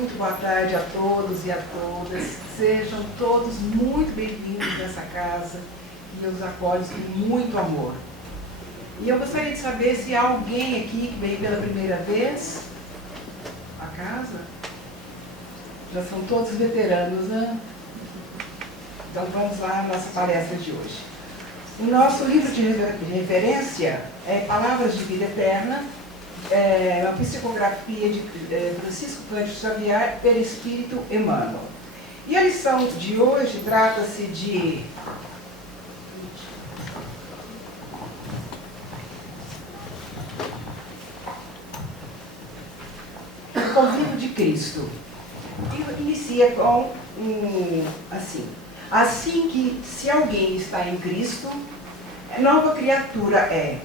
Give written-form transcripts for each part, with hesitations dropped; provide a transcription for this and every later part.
Muito boa tarde a todos e a todas. Sejam todos muito bem-vindos nessa casa que os acolhe com muito amor. E eu gostaria de saber se há alguém aqui que veio pela primeira vez à casa. Já são todos veteranos, né? Então vamos lá à nossa palestra de hoje. O nosso livro de referência é Palavras de Vida Eterna, uma psicografia de Francisco Cândido Xavier, Perispírito Emmanuel. E a lição de hoje trata-se de o convívio de Cristo. E inicia com assim que se alguém está em Cristo, nova criatura é.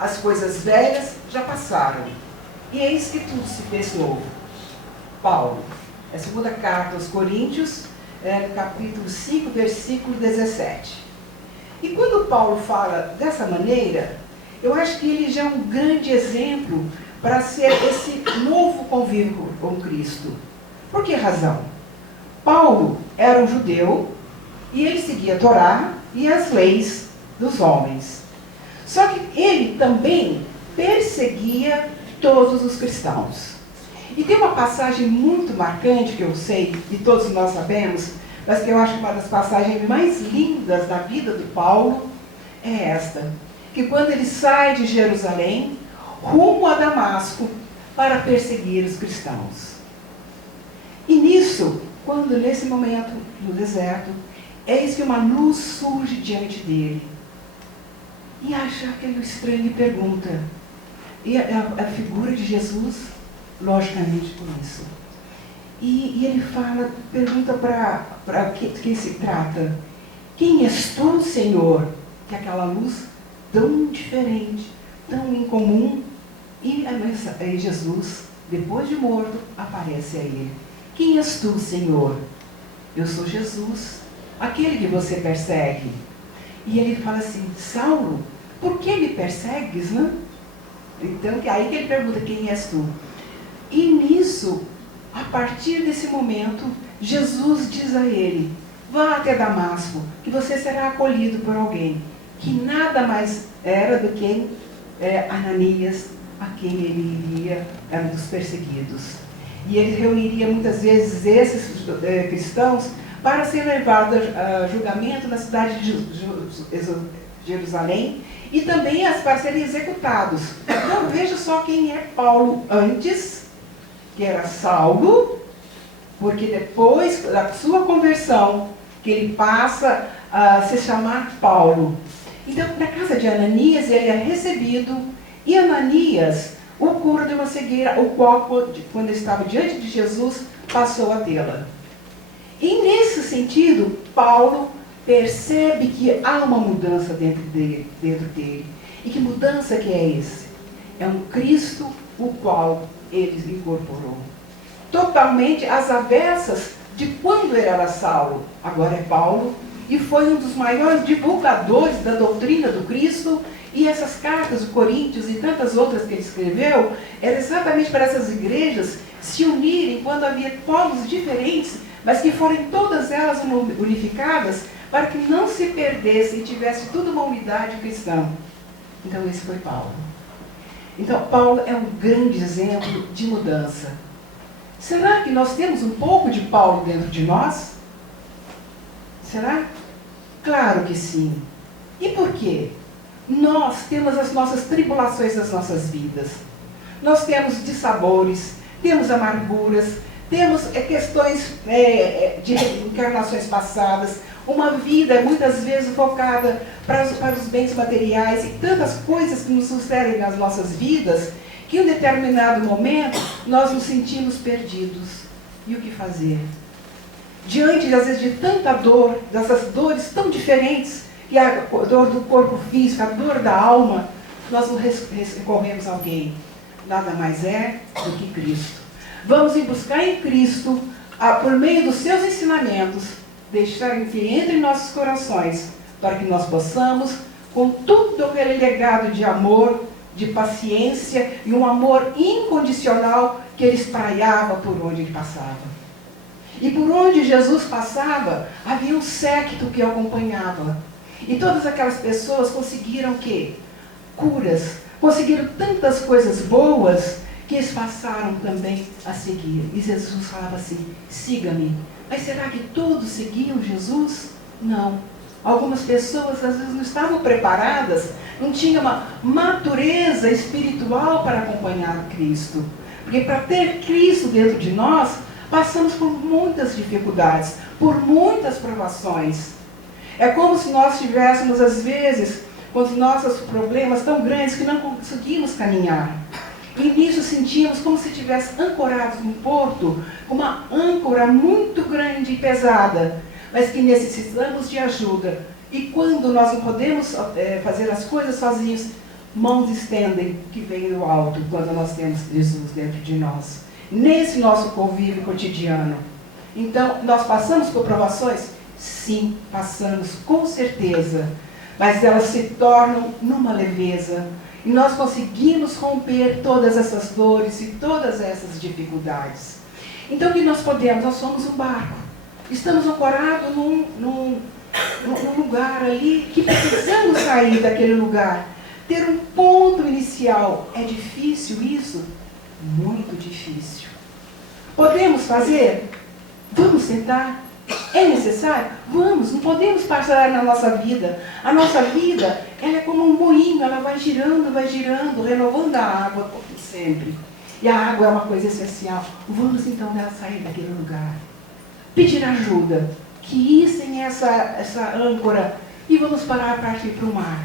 As coisas velhas já passaram, e eis que tudo se fez novo. Paulo, é a segunda carta aos Coríntios, no capítulo 5, versículo 17. E quando Paulo fala dessa maneira, eu acho que ele já é um grande exemplo para ser esse novo convívio com Cristo. Por que razão? Paulo era um judeu, e ele seguia a Torá e as leis dos homens. Só que ele também perseguia todos os cristãos. E tem uma passagem muito marcante que eu sei, e todos nós sabemos, mas que eu acho que uma das passagens mais lindas da vida do Paulo é esta. Que quando ele sai de Jerusalém, rumo a Damasco, para perseguir os cristãos. E nisso, nesse momento, no deserto, eis que uma luz surge diante dele. E acha aquele estranho e pergunta. E a figura de Jesus, logicamente, com isso. E ele pergunta para quem se trata. Quem és tu, Senhor? Que aquela luz tão diferente, tão incomum. E Jesus, depois de morto, aparece a ele. Quem és tu, Senhor? Eu sou Jesus, aquele que você persegue. E ele fala assim, Saulo, por que me persegues, né? Então, aí que ele pergunta, quem és tu? E nisso, a partir desse momento, Jesus diz a ele, vá até Damasco, que você será acolhido por alguém, que nada mais era do que Ananias, a quem ele iria, era um dos perseguidos. E ele reuniria muitas vezes esses cristãos para ser levado a julgamento na cidade de Jerusalém e também para serem executados. Então veja só quem é Paulo antes, que era Saulo, porque depois da sua conversão, que ele passa a se chamar Paulo. Então, na casa de Ananias, ele é recebido, e Ananias o cura de uma cegueira, o qual, quando estava diante de Jesus, passou a tê-la. E nesse sentido, Paulo percebe que há uma mudança dentro dele. E que mudança que é esse? É um Cristo o qual ele incorporou. Totalmente às avessas de quando ele era Saulo. Agora é Paulo. E foi um dos maiores divulgadores da doutrina do Cristo. E essas cartas de Coríntios e tantas outras que ele escreveu, era exatamente para essas igrejas se unirem quando havia povos diferentes, mas que forem todas elas unificadas, para que não se perdesse e tivesse tudo uma unidade cristã. Então esse foi Paulo. Então Paulo é um grande exemplo de mudança. Será que nós temos um pouco de Paulo dentro de nós? Será? Claro que sim. E por quê? Nós temos as nossas tribulações das nossas vidas. Nós temos dissabores, temos amarguras, temos questões de encarnações passadas, uma vida muitas vezes focada para os bens materiais e tantas coisas que nos sucedem nas nossas vidas, que em um determinado momento nós nos sentimos perdidos. E o que fazer? Diante, às vezes, de tanta dor, dessas dores tão diferentes, que a dor do corpo físico, a dor da alma, nós recorremos a alguém. Nada mais é do que Cristo. Vamos ir buscar em Cristo, por meio dos seus ensinamentos, deixar que entre em nossos corações, para que nós possamos, com tudo aquele legado de amor, de paciência e um amor incondicional que ele espraiava por onde ele passava. E por onde Jesus passava, havia um séquito que o acompanhava. E todas aquelas pessoas conseguiram o quê? Curas, conseguiram tantas coisas boas que eles passaram também a seguir. E Jesus falava assim, siga-me. Mas será que todos seguiam Jesus? Não. Algumas pessoas às vezes não estavam preparadas, não tinham uma natureza espiritual para acompanhar Cristo. Porque para ter Cristo dentro de nós, passamos por muitas dificuldades, por muitas provações. É como se nós tivéssemos, às vezes, com os nossos problemas tão grandes que não conseguimos caminhar. E nisso sentíamos como se estivéssemos ancorados num porto, uma âncora muito grande e pesada, mas que necessitamos de ajuda. E quando nós não podemos fazer as coisas sozinhos, mãos estendem que vem do alto, quando nós temos Jesus dentro de nós. Nesse nosso convívio cotidiano. Então, nós passamos por provações? Sim, passamos, com certeza. Mas elas se tornam numa leveza. E nós conseguimos romper todas essas dores e todas essas dificuldades. Então, o que nós podemos? Nós somos um barco. Estamos ancorados num lugar ali que precisamos sair daquele lugar. Ter um ponto inicial. É difícil isso? Muito difícil. Podemos fazer? Vamos tentar? É necessário? Vamos, não podemos passar na nossa vida. A nossa vida, ela é como um moinho, ela vai girando, renovando a água sempre. E a água é uma coisa essencial. Vamos então sair daquele lugar. Pedir ajuda, que hissem essa âncora e vamos parar a partir para o mar.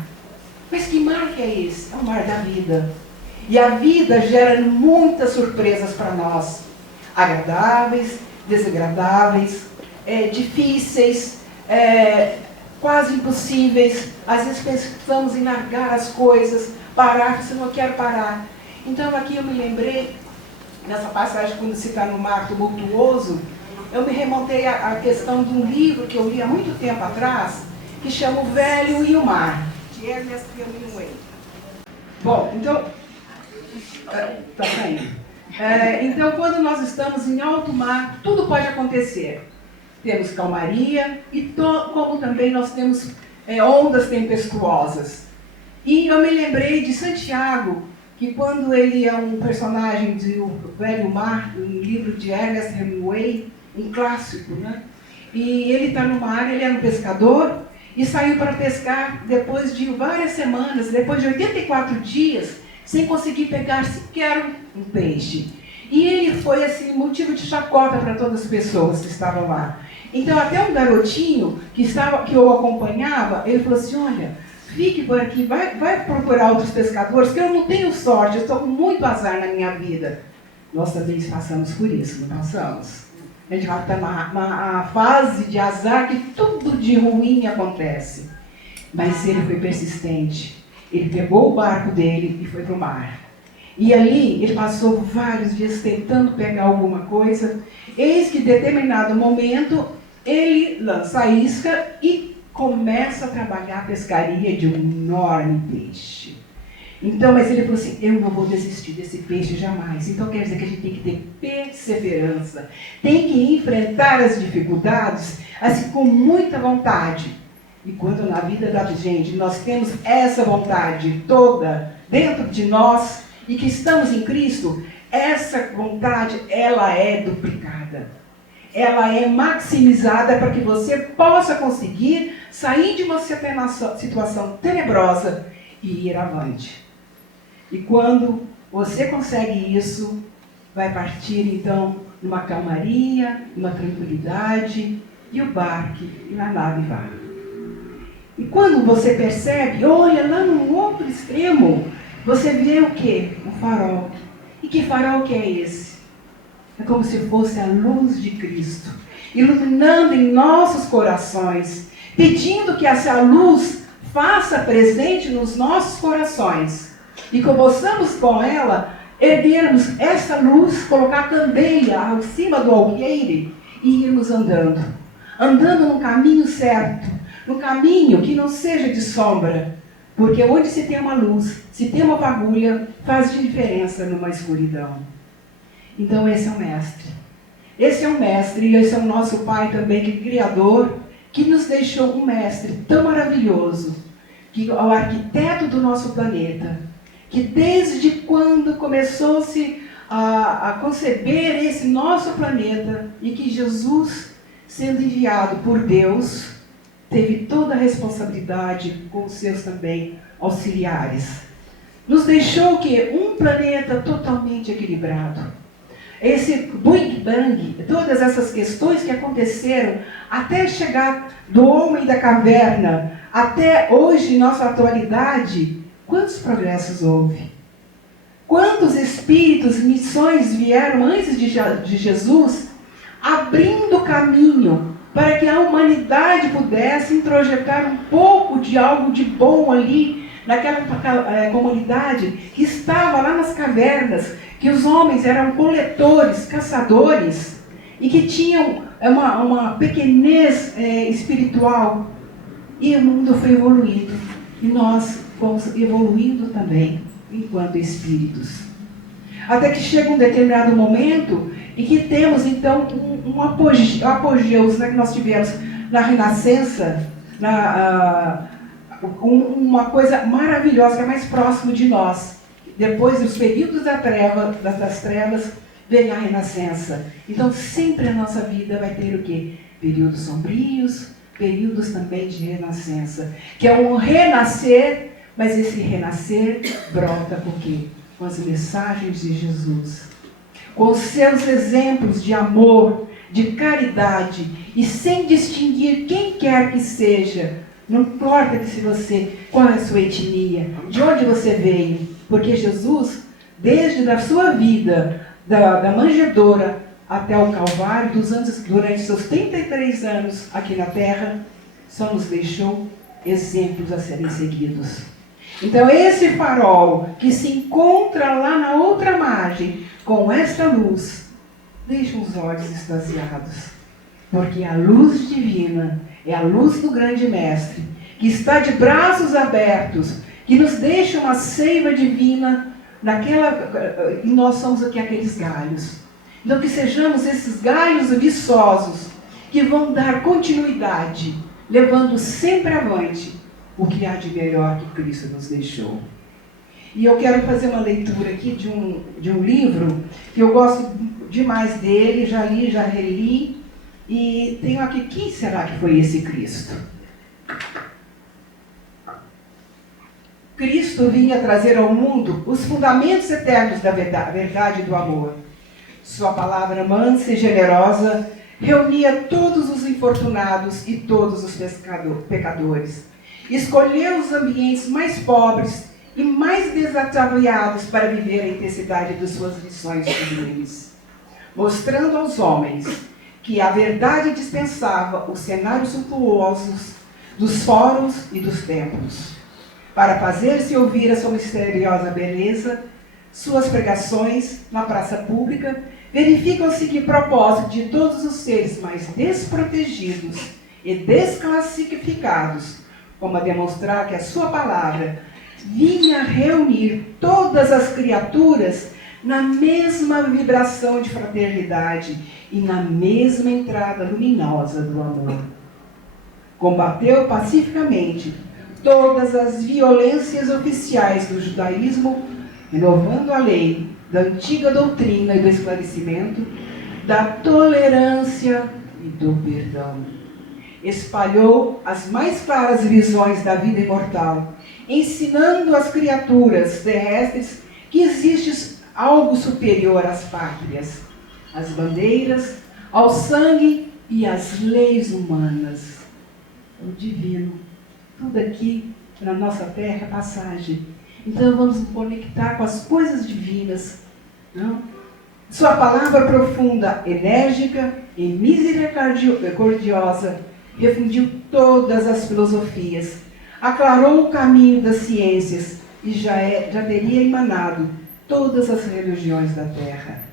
Mas que mar que é esse? É o mar da vida. E a vida gera muitas surpresas para nós. Agradáveis, desagradáveis, difíceis, quase impossíveis. Às vezes pensamos em largar as coisas, parar, se não quero parar. Então aqui eu me lembrei, nessa passagem quando se está no mar tumultuoso, eu me remontei à questão de um livro que eu li há muito tempo atrás, que chama O Velho e o Mar, de Ernest Hemingway. Bom, então, tá saindo. Então, quando nós estamos em alto mar, tudo pode acontecer. Temos calmaria e como também nós temos ondas tempestuosas. E eu me lembrei de Santiago, que quando ele é um personagem de O Velho Mar, um livro de Ernest Hemingway, um clássico, né? E ele está no mar, ele era um pescador e saiu para pescar depois de várias semanas, depois de 84 dias, sem conseguir pegar sequer um peixe. E ele foi assim, motivo de chacota para todas as pessoas que estavam lá. Então até um garotinho que o acompanhava, ele falou assim, olha, fique por aqui, vai procurar outros pescadores, que eu não tenho sorte, eu estou com muito azar na minha vida. Nós também passamos por isso, não passamos? A gente vai estar numa fase de azar que tudo de ruim acontece. Mas ele foi persistente. Ele pegou o barco dele e foi para o mar. E ali ele passou vários dias tentando pegar alguma coisa. Eis que em determinado momento ele lança a isca e começa a trabalhar a pescaria de um enorme peixe. Então, mas ele falou assim, eu não vou desistir desse peixe jamais. Então quer dizer que a gente tem que ter perseverança. Tem que enfrentar as dificuldades assim com muita vontade. E quando na vida da gente nós temos essa vontade toda dentro de nós e que estamos em Cristo, essa vontade, ela é duplicada. Ela é maximizada para que você possa conseguir sair de uma situação tenebrosa e ir avante. E quando você consegue isso, vai partir então numa calmaria, numa tranquilidade, e o barco e a nave vai. E quando você percebe, olha lá no outro extremo, você vê o quê? Um farol. E que farol que é esse? É como se fosse a luz de Cristo, iluminando em nossos corações, pedindo que essa luz faça presente nos nossos corações. E que possamos com ela erguermos essa luz, colocar a candeia acima do alqueire e irmos andando no caminho certo, no caminho que não seja de sombra, Porque onde se tem uma luz, se tem uma fagulha, faz diferença numa escuridão. Então esse é o Mestre. Esse é o Mestre e esse é o nosso Pai também, que é Criador, que nos deixou um Mestre tão maravilhoso, que é o arquiteto do nosso planeta, que desde quando começou-se a conceber esse nosso planeta e que Jesus, sendo enviado por Deus, teve toda a responsabilidade com os seus também auxiliares. Nos deixou que um planeta totalmente equilibrado. Esse Big Bang, todas essas questões que aconteceram até chegar do homem da caverna até hoje, nossa atualidade, quantos progressos houve? Quantos espíritos, missões vieram antes de Jesus, abrindo caminho para que a humanidade pudesse introjetar um pouco de algo de bom ali, naquela comunidade que estava lá nas cavernas, que os homens eram coletores, caçadores, e que tinham uma pequenez espiritual. E o mundo foi evoluindo, e nós fomos evoluindo também, enquanto espíritos. Até que chega um determinado momento em que temos, então, um apogeu, né, que nós tivemos na Renascença, uma coisa maravilhosa, que é mais próximo de nós. Depois dos períodos das trevas, vem a Renascença. Então, sempre a nossa vida vai ter o quê? Períodos sombrios, períodos também de renascença. Que é um renascer, mas esse renascer brota por quê? Com as mensagens de Jesus. Com os seus exemplos de amor, de caridade, e sem distinguir quem quer que seja. Não importa se você, qual é a sua etnia, de onde você veio, porque Jesus, desde a sua vida, da manjedoura até o Calvário, durante seus 33 anos aqui na Terra, só nos deixou exemplos a serem seguidos. Então esse farol que se encontra lá na outra margem, com esta luz, deixa os olhos extasiados, porque a luz divina é a luz do grande Mestre, que está de braços abertos, que nos deixa uma seiva divina, e nós somos aqui aqueles galhos. Então que sejamos esses galhos viçosos, que vão dar continuidade, levando sempre avante o que há de melhor que Cristo nos deixou. E eu quero fazer uma leitura aqui de um livro, que eu gosto demais dele, já li, já reli, e tenho aqui, quem será que foi esse Cristo? Cristo vinha trazer ao mundo os fundamentos eternos da verdade e do amor. Sua palavra mansa e generosa reunia todos os infortunados e todos os pecadores. Escolheu os ambientes mais pobres e mais desataviados para viver a intensidade de suas lições sublimes, mostrando aos homens que a verdade dispensava os cenários suntuosos dos fóruns e dos templos. Para fazer-se ouvir a sua misteriosa beleza, suas pregações na praça pública verificam-se que propósito de todos os seres mais desprotegidos e desclassificados, como a demonstrar que a sua palavra vinha reunir todas as criaturas na mesma vibração de fraternidade e na mesma entrada luminosa do amor. Combateu pacificamente todas as violências oficiais do judaísmo, renovando a lei da antiga doutrina e do esclarecimento, da tolerância e do perdão. Espalhou as mais claras visões da vida imortal, ensinando às criaturas terrestres que existe algo superior às pátrias, às bandeiras, ao sangue e às leis humanas. O divino, tudo aqui na nossa terra é passagem. Então vamos nos conectar com as coisas divinas. Não? Sua palavra profunda, enérgica e misericordiosa refundiu todas as filosofias, aclarou o caminho das ciências e já teria emanado todas as religiões da terra.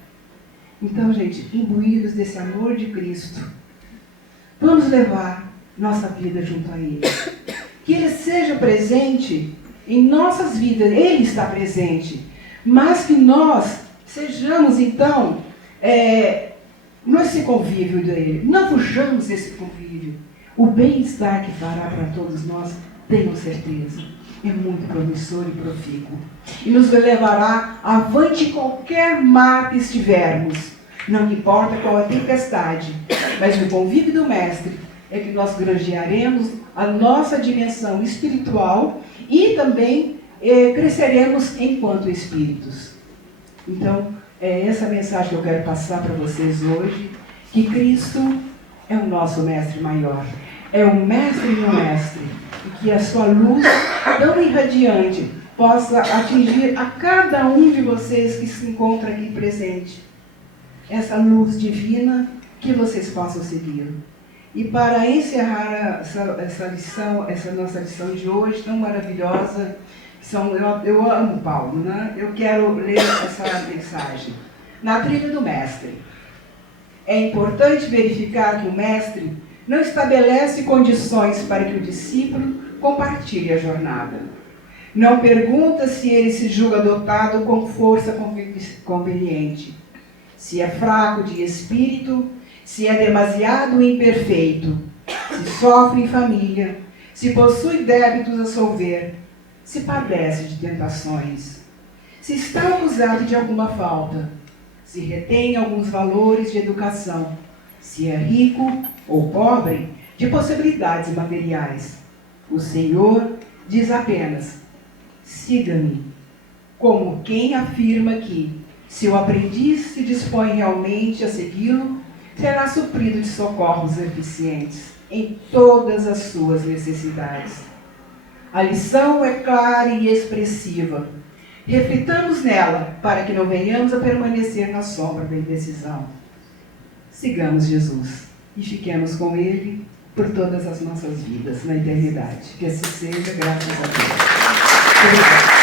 Então, gente, imbuídos desse amor de Cristo, vamos levar nossa vida junto a Ele. Que Ele seja presente em nossas vidas, Ele está presente. Mas que nós sejamos, então, nesse convívio dele. Não fujamos desse convívio. O bem-estar que fará para todos nós, tenham certeza, é muito promissor e profícuo. E nos levará avante qualquer mar que estivermos. Não importa qual a tempestade, mas no convívio do Mestre é que nós granjearemos a nossa dimensão espiritual e também cresceremos enquanto espíritos. Então, é essa mensagem que eu quero passar para vocês hoje, que Cristo é o nosso Mestre maior, é o Mestre e o Mestre, e que a sua luz tão irradiante possa atingir a cada um de vocês que se encontra aqui presente. Essa luz divina, que vocês possam seguir. E para encerrar essa lição, essa nossa lição de hoje, tão maravilhosa, eu amo Paulo, né? Eu quero ler essa mensagem. Na trilha do Mestre. É importante verificar que o Mestre não estabelece condições para que o discípulo compartilhe a jornada. Não pergunta se ele se julga dotado com força conveniente, se é fraco de espírito, se é demasiado imperfeito, se sofre em família, se possui débitos a solver, se padece de tentações, se está acusado de alguma falta, se retém alguns valores de educação, se é rico ou pobre de possibilidades materiais. O Senhor diz apenas: siga-me, como quem afirma que, se o aprendiz se dispõe realmente a segui-lo, será suprido de socorros eficientes em todas as suas necessidades. A lição é clara e expressiva. Reflitamos nela para que não venhamos a permanecer na sombra da indecisão. Sigamos Jesus e fiquemos com Ele por todas as nossas vidas na eternidade. Que assim seja, graças a Deus. Obrigada.